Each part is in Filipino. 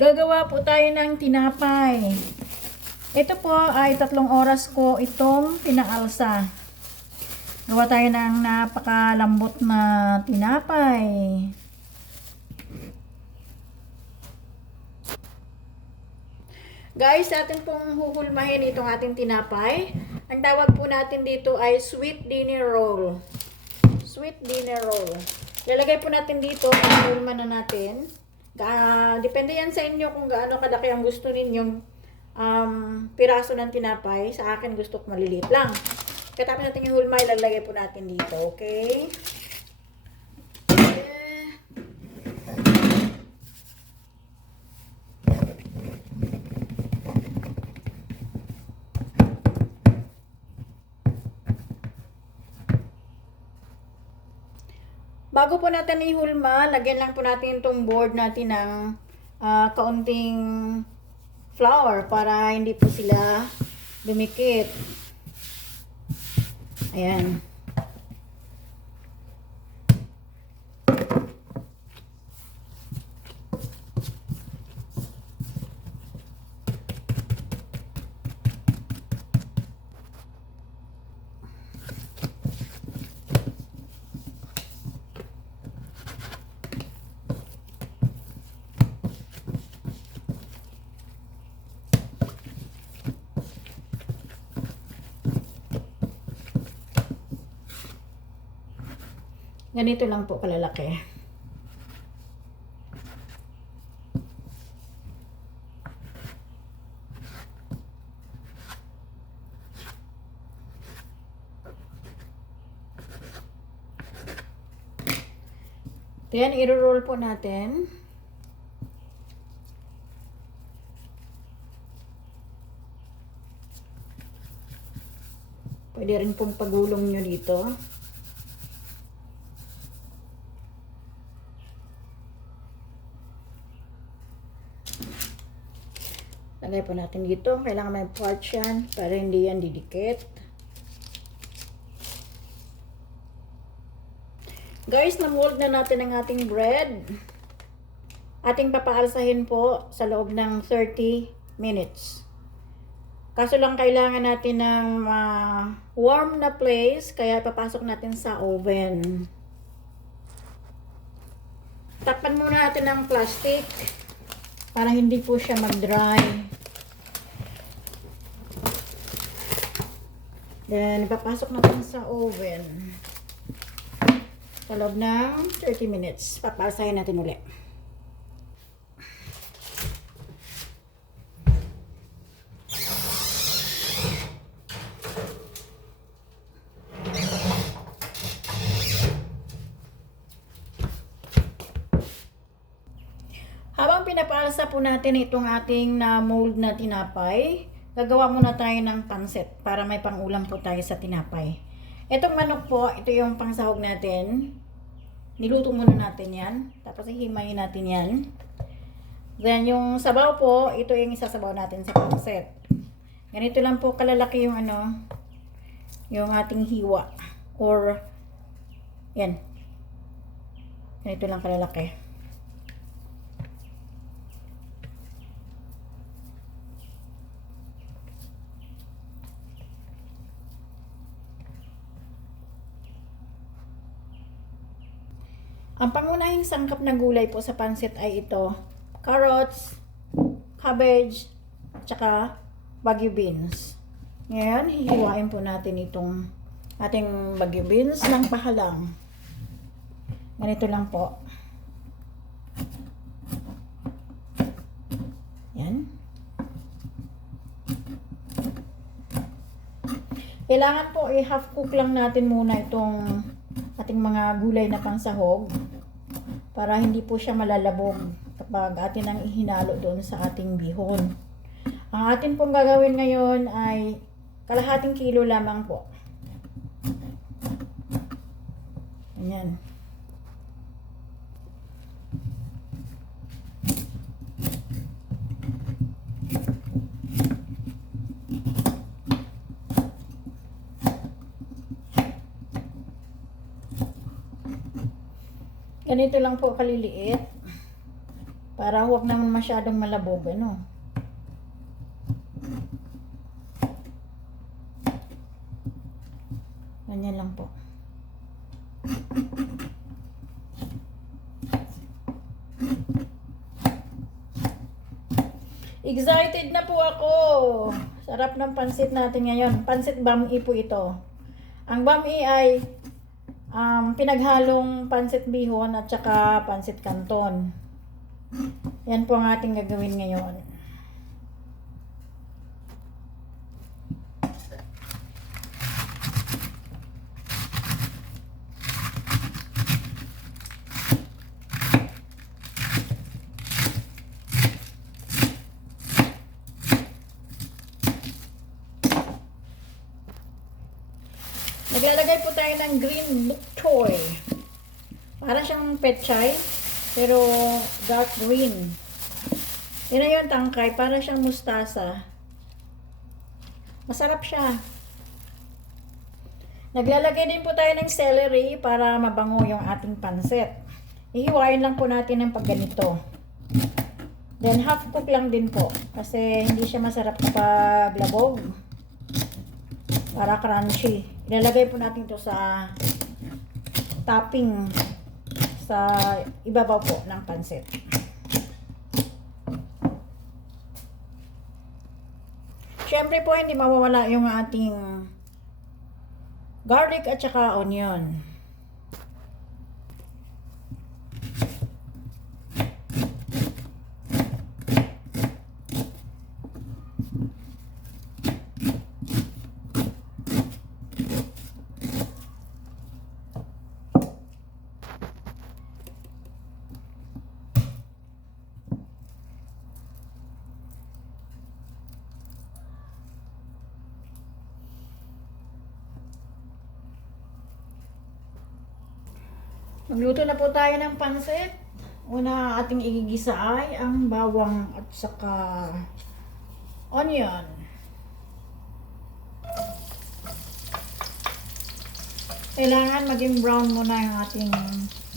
Gagawa po tayo ng tinapay. Ito po ay 3 oras ko itong pinaalsa. Gawa tayo ng napakalambot na tinapay. Guys, atin pong huhulmahin itong ating tinapay. Ang tawag po natin dito ay sweet dinner roll. Sweet dinner roll. Lalagay po natin dito, hinulma na natin. Depende yan sa inyo kung gaano kalaki ang gusto ninyong piraso ng tinapay. Sa akin gusto ko maliliit lang. Katapos natin yung hulma, ilalagay po natin dito. Okay? Bago po natin ihulma, lagyan lang po natin itong board natin ng kaunting flour para hindi po sila dumikit. Ayan. Ganito lang po kalalaki. Then, i-roll po natin. Pwede rin pong pagulong nyo dito. Lagay po natin dito. Kailangan may parts yan para hindi yan didikit. Guys, na-mold na natin ang ating bread. Ating papaalsahin po sa loob ng 30 minutes. Kaso lang kailangan natin ng warm na place, kaya papasok natin sa oven. Takpan muna natin ng plastic para hindi po siya mag-dry. Then, ipapasok natin sa oven. Sa loob ng 30 minutes. Papalsahin natin ulit. Habang pinapaalsa po natin itong ating na-mold na tinapay, gagawa muna tayo ng pansit para may pangulam po tayo sa tinapay. Itong manok po, ito yung pangsahog natin. Niluto muna natin yan. Tapos hihimayin natin yan. Then yung sabaw po, ito yung isasabaw natin sa pansit. Ganito lang po kalalaki yung yung ating hiwa. Or, yan. Ganito lang kalalaki. Ang pangunahing sangkap na gulay po sa pansit ay ito, carrots, cabbage, at saka Baguio beans. Ngayon, hihiwain po natin itong ating Baguio beans ng pahalang. Ganito lang po. Yan. Kailangan po i-half cook lang natin muna itong ating mga gulay na pangsahog para hindi po siya malalabog kapag atin ang ihinalo doon sa ating bihon. Ang atin pong gagawin ngayon ay kalahating kilo lamang po. Ayan. Ganito lang po kaliliit Para huwag naman masyadong malabog, ano. Ganyan lang po. Excited na po ako. Sarap ng pansit natin ngayon. Pansit bami po ito. Ang bami ay pinaghalong pansit bihon at saka pansit canton. Yan po ang ating gagawin ngayon. Naglalagay po tayo ng green bok choy. Para siyang pechay, pero dark green. Yun na yun, tangkay. Para siyang mustasa. Masarap siya. Naglalagay din po tayo ng celery para mabango yung ating pansit. Ihiwain lang po natin ng pagganito. Then half cook lang din po. Kasi hindi siya masarap kapag labog. Para crunchy. Ilalagay po natin to sa topping sa ibabaw po ng pansit. Siyempre po hindi mawawala yung ating garlic at saka onion. Magluto na po tayo ng pansit. Una ating igigisa ay ang bawang at saka onion. Kailangan maging brown muna yung ating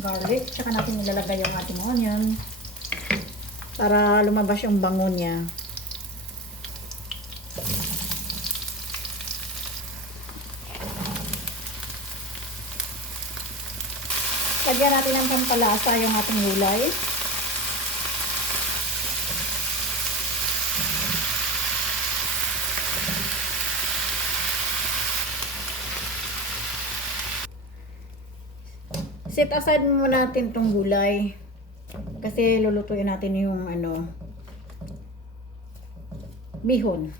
garlic. Tsaka natin ilalagay yung ating onion para lumabas yung bango niya. Lagyan natin ng pampalasa yung ating gulay. Set aside muna natin itong gulay. Kasi lulutuin natin yung bihon.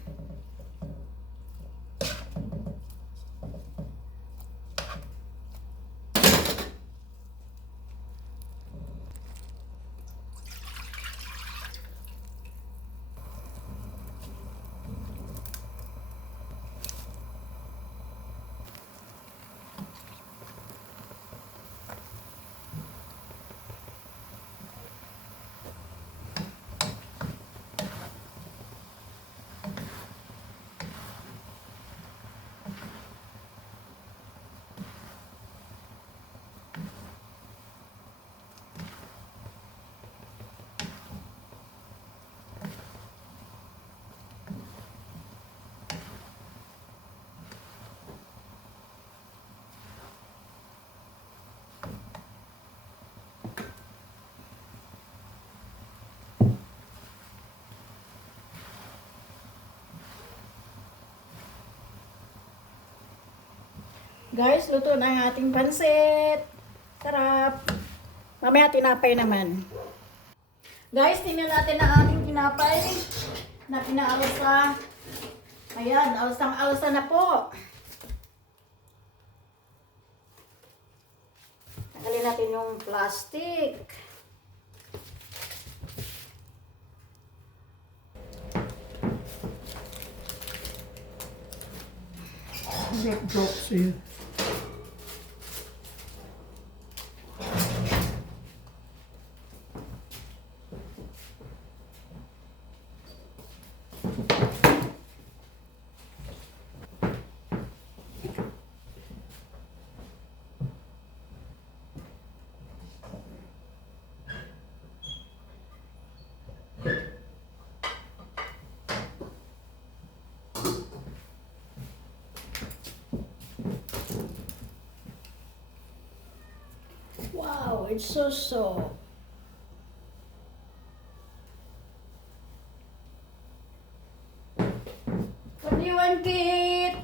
Guys, luto na ang ating pansit. Sarap. Mamaya tinapay naman. Guys, tingnan natin ang ating tinapay na pinaalsa. Ayan, alsang-alsa na po. Tanggalin natin yung plastic. Get drops here. It's so soft. What do you want, Kit?